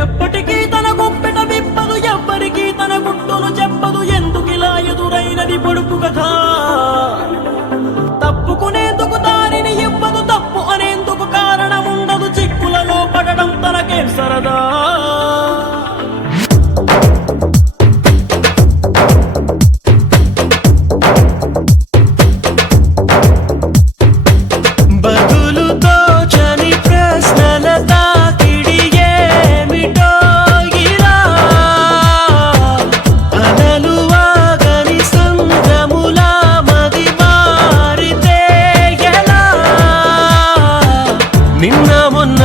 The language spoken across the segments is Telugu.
ఎప్పటికీ తన గుప్పెట విప్పదు, ఎవ్వరికీ తన గుట్టును చెప్పదు. ఎందుకిలా ఎదురైనది పొడుపు కథ? తప్పుకునేందుకు దారిని ఇవ్వదు, తప్పు అనేందుకు కారణం ఉండదు. చిక్కులలో పడడం తనకేం సరదా? నిన్న మొన్న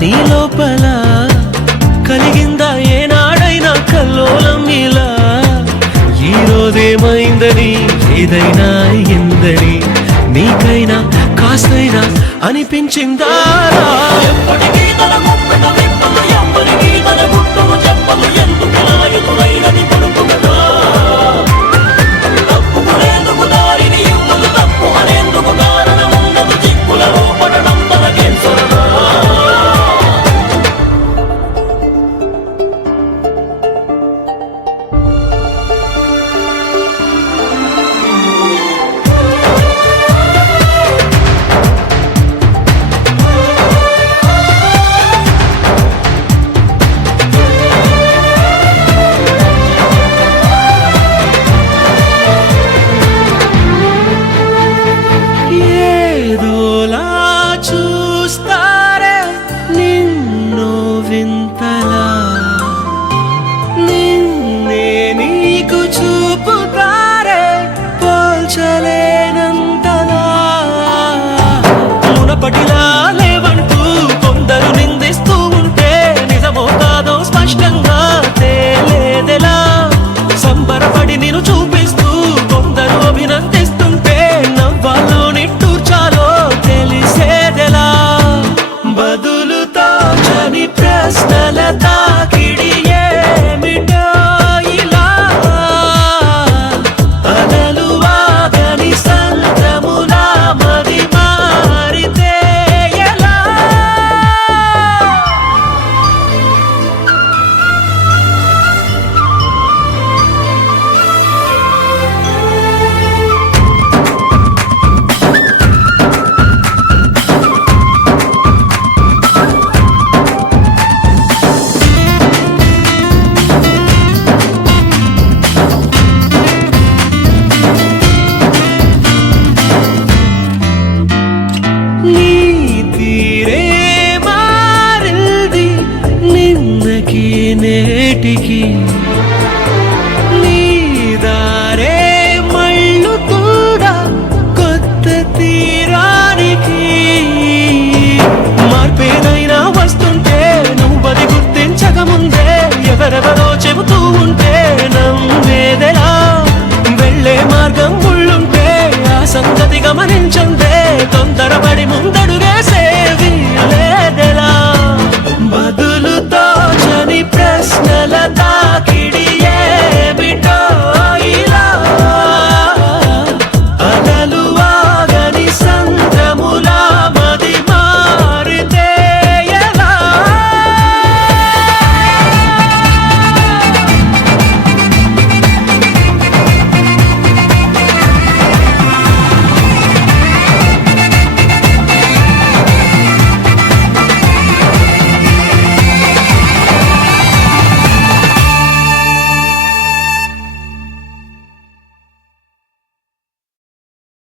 నీ లోపల కలిగిందా ఏనాడైనా కల్లోలం ఇలా? ఈ రోజేమైందని ఏదైనా అయిందని నీకైనా కాస్తైనా అనిపించిందా? ఎప్పటికీ తన గుప్పెట విప్పదు, ఎవ్వరికీ తన గుట్టును చెప్పదు. ఎందుకిలా ఎదురైనది